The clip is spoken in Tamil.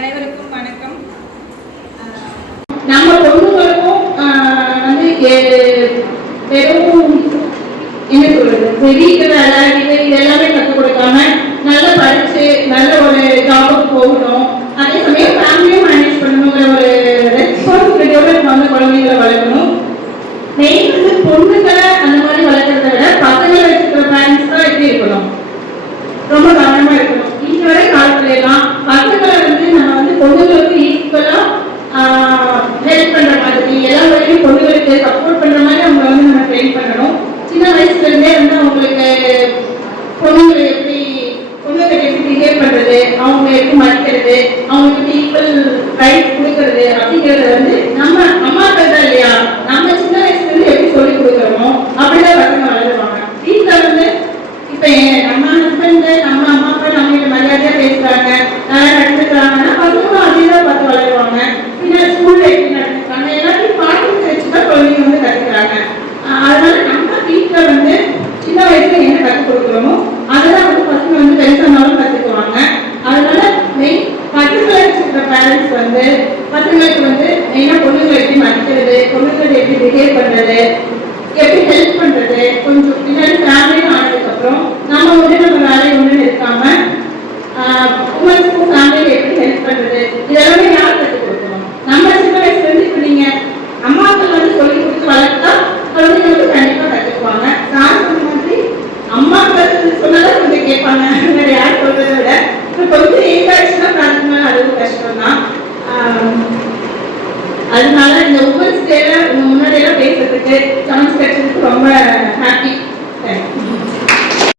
அனைவருக்கும் வணக்கம். நம்ம பொண்ணுங்களுக்கும் வந்து வெறும் என்ன சொல்றது, வீட்டு வேலை இது எல்லாமே கற்றுக் கொடுக்காம நல்லா படிச்சு நல்ல ஒரு ஜாபுக்கு போகணும், அதே சமயம் ஃபேமிலியும் மேனேஜ் பண்ணணுங்கிற ஒரு ரெஸ்பான்சிபிலிட்டியோட நம்ம வந்து குழந்தைங்களை வளர்க்கணும். மெயின் வந்து பொண்ணுங்களை அந்த மாதிரி வளர்க்கறத விட பசங்களை வச்சுக்கிற பேரண்ட்ஸ் தான் எப்படி இருக்கணும், ரொம்ப கவனமா இருக்கணும். இங்க வரை காலத்துல எல்லாம் பசங்களை வந்து நம்ம வந்து பொண்ணுங்களுக்கு ஈக்குவலா ஹெல்ப் பண்ற மாதிரி எல்லா வகையிலும் பொண்ணுங்களுக்கு சப்போர்ட் பண்ற மாதிரி அவங்க வந்து நம்ம ட்ரெயின் பண்ணணும். சின்ன வயசுல இருந்தே வந்து அவங்களுக்கு பொண்ணுங்களை எப்படி பிஹேவ் பண்றது, அவங்க எப்படி மதிக்கிறது, அவங்களுக்கு ஈக்குவல் ரைட் கொடுக்கறது அப்படிங்கறத வந்து நம்ம அம்மாக்கள் தான் இல்லையா, நம்ம சின்ன வயசுல இருந்து எப்படி சொல்லி கொடுக்குறோமோ அப்படிதான் பசங்க வளருவாங்க. வீட்டுல வந்து இப்ப நம்ம ஹஸ்பண்ட் நம்ம அம்மா அப்பா நம்ம மரியாதையா பேசுறாங்க, நல்லா நடந்துக்கிறாங்கன்னா பசங்களும் அதேதான் பார்த்து வளருவாங்க. பின்னாடி ஸ்கூல்ல எப்படி நடந்துக்கிறாங்க எல்லாத்தையும் பார்த்து வச்சுதான் குழந்தைங்க வந்து கத்துக்கிறாங்க. அதனால நம்ம வீட்டுல வந்து சின்ன வயசுல என்ன கற்றுக் கொடுக்குறோமோ அதெல்லாம் வந்து பசங்க வந்து பெருசானாலும் கத்துக்குவாங்க. அதனால மெயின் பசங்களை வச்சுக்கிற பேரண்ட்ஸ் வந்து பசங்களுக்கு வந்து மெயினா பொண்ணுங்களை எப்படி மதிக்கிறது, பொண்ணுங்களை எப்படி பிஹேவ் பண்றது, எப்படி ஹெல்ப் பண்றது, கொஞ்சம் பின்னாடி ஃபேமிலின்னு ஆனதுக்கு அப்புறம் நம்ம வந்து நம்ம வேலையை ஒன்று இருக்காம உமன்ஸ்க்கும் ஃபேமிலியில எப்படி ஹெல்ப் பண்றது இதெல்லாமே யார் கற்றுக் கொடுக்கணும். நம்ம சின்ன வயசுல இருந்து இப்ப நீங்க அம்மாக்கள் வந்து சொல்லி கொடுத்து வளர்த்தா குழந்தைங்க வந்து கண்டிப்பா கற்றுக்குவாங்க. நான் சொன்ன மாதிரி அம்மாக்கள் சொன்னதான் கொஞ்சம் கேட்பாங்க, வேற யார் சொல்றதை விட. இப்போ கொஞ்சம் ஏஜ் ஆயிடுச்சுன்னா பிரார்த்தனை அதுவும் கஷ்டம் தான். அதனால இந்த உமன்ஸ் டேல உங்க முன்னாடியெல்லாம் பேசுறதுக்கு சான்ஸ் கிடைச்சதுக்கு ரொம்ப ஹாப்பி.